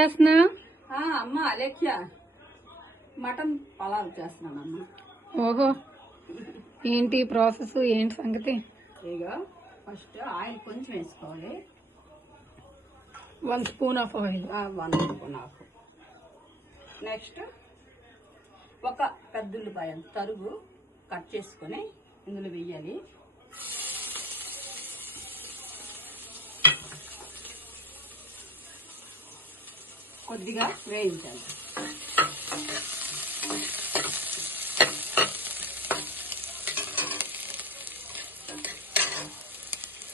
చేస్తున్నా? అమ్మ అలేఖ్య మటన్ పలావ్ చేస్తున్నానమ్మా. ఓహో, ఏంటి ప్రాసెస్, ఏంటి సంగతి? ఇక ఫస్ట్ ఆయిల్ కొంచెం వేసుకోవాలి. 1 spoon of oil. 1 spoon of. Next ఒక పెద్ద ఉల్లిపాయ తరుగు కట్ చేసుకొని ఇందులో వేయాలి. కొద్దిగా వేయించాలి.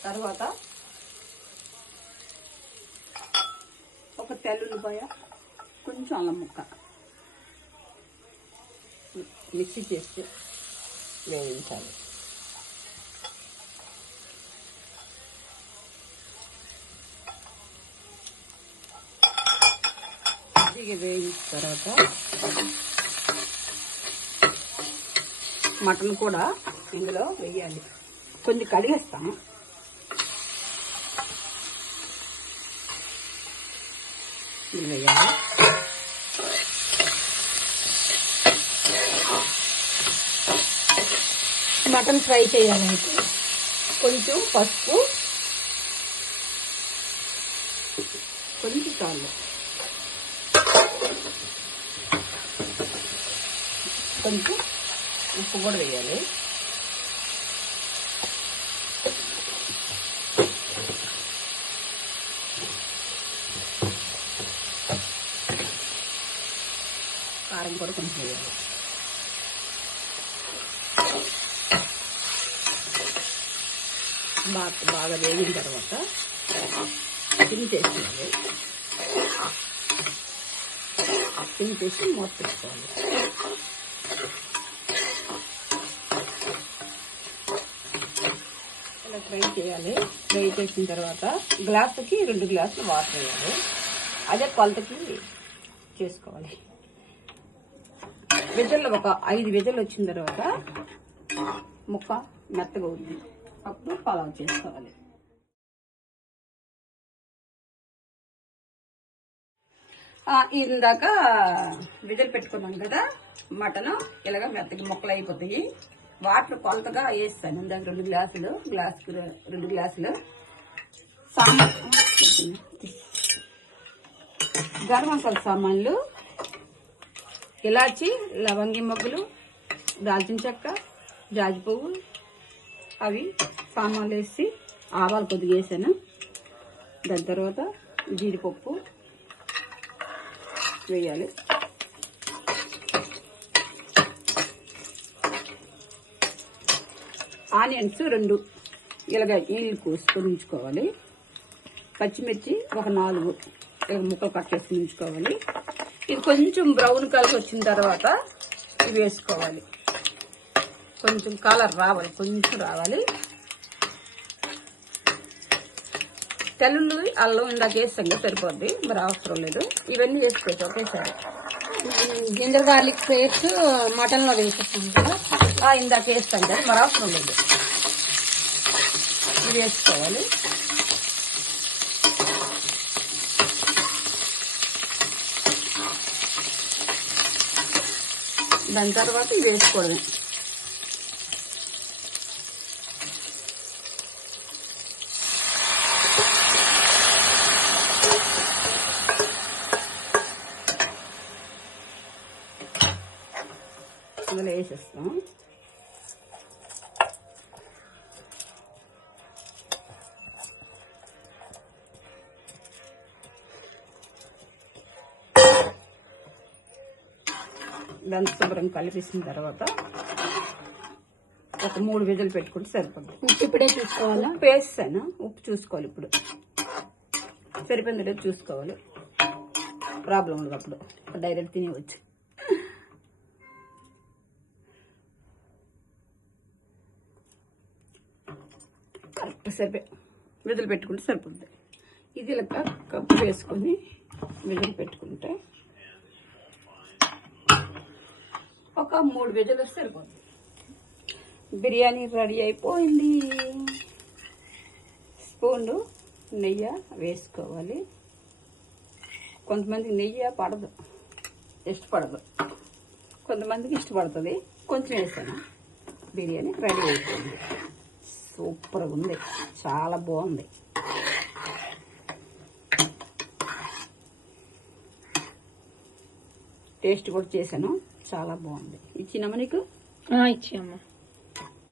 తర్వాత ఒక తెల్లుల్లిపాయ, కొంచెం అల్లం ముక్క మిక్సీ చేసి వేయించాలి. వేయించిన తర్వాత మటన్ కూడా ఇందులో వేయాలి. కొంచెం కడిగేస్తాము. ఇది వేయాలి. మటన్ ఫ్రై చేయాలి. కొంచెం పసుపు, కొంచెం చాలు, కొంచెం ఉప్పు కూడా వేయాలి. కారం కూడా కొంచెం వేయాలి. బాగా వేగిన తర్వాత తినిచేసుకోవాలి. తినిచేసి మూత పెట్టుకోవాలి. ఇలా ఫ్రై చేయాలి. ఫ్రై చేసిన తర్వాత గ్లాసుకి 2 గ్లాసులు వాటర్ వేయాలి. అదే కొలతకి చేసుకోవాలి. విజల్లో ఒక 5 విజలు వచ్చిన తర్వాత ముక్క మెత్తగా ఉంది, అప్పుడు పలావ్ చేసుకోవాలి. ఇందాక విజలు పెట్టుకున్నాం కదా, మటన్ ఇలాగ మెత్తగా ముక్కలు అయిపోతాయి. వాటర్ కొలతగా వేస్తాను. ఇందాక 2 గ్లాసులు, గ్లాసుకు 2 గ్లాసులు. గరం మసాలా సామాన్లు, ఇలాచి, లవంగి మొగ్గలు, దాల్చిన చెక్క, జాజి పువ్వు, అవి సామాన్లు వేసి ఆవాలు కొద్దిగా వేసాను. దాని తర్వాత జీడిపప్పు వేయాలి. ఆనియన్స్ 2 ఇలాగ నీళ్ళు కోసుకొని ఉంచుకోవాలి. పచ్చిమిర్చి ఒక 4 ఇలా ముక్కలు కట్ చేసి ఉంచుకోవాలి. ఇది కొంచెం బ్రౌన్ కలర్ వచ్చిన తర్వాత ఇవి వేసుకోవాలి. కొంచెం కలర్ రావాలి, కొంచెం రావాలి. తెల్లుల్లి, అల్లం ఇందాక వేస్తాం కదా, సరిపోద్ది, మరి అవసరం లేదు. ఇవన్నీ వేసుకోవచ్చు ఒకేసారి. జింజర్ గార్లిక్ పేస్ట్ మటన్లో వేసేస్తాం కదా, ఇందాక వేస్తాం కదా, మరి అవసరం లేదు. ఇది వేసుకోవాలి. దాని తర్వాత ఇది వేసుకోవడమే. అందులో వేసేస్తాం. దాన్ని శుభ్రం కలిపేసిన తర్వాత ఒక 3 విజలు పెట్టుకుంటే సరిపోద్ది. ఉప్పు ఇప్పుడే చూసుకోవాలా? ఉప్పు వేస్తాను. ఉప్పు చూసుకోవాలి. ఇప్పుడు సరిపోయింది లేదు చూసుకోవాలి. ప్రాబ్లం ఉండదు, అప్పుడు డైరెక్ట్ తినేవచ్చు. కరెక్ట్ సరిపోయి విజలు పెట్టుకుంటే సరిపోద్ది. ఇది ఇలా కప్పు వేసుకొని విజలు పెట్టుకుంటే ఒక 3 విజలు వస్తే సరిపోద్ది. బిర్యానీ రెడీ అయిపోయింది. స్పూన్ నెయ్యి వేసుకోవాలి. కొంతమందికి నెయ్యి పడదు, ఇష్టపడదు. కొంతమందికి ఇష్టపడుతుంది. కొంచెం వేసాను, బిర్యానీ రెడీ అయిపోయింది. సూపర్గా ఉంది, చాలా బాగుంది. టేస్ట్ కూడా చేశాను, చాలా బాగుంది. ఇచ్చినామా నీకు? ఇచ్చామ్మా.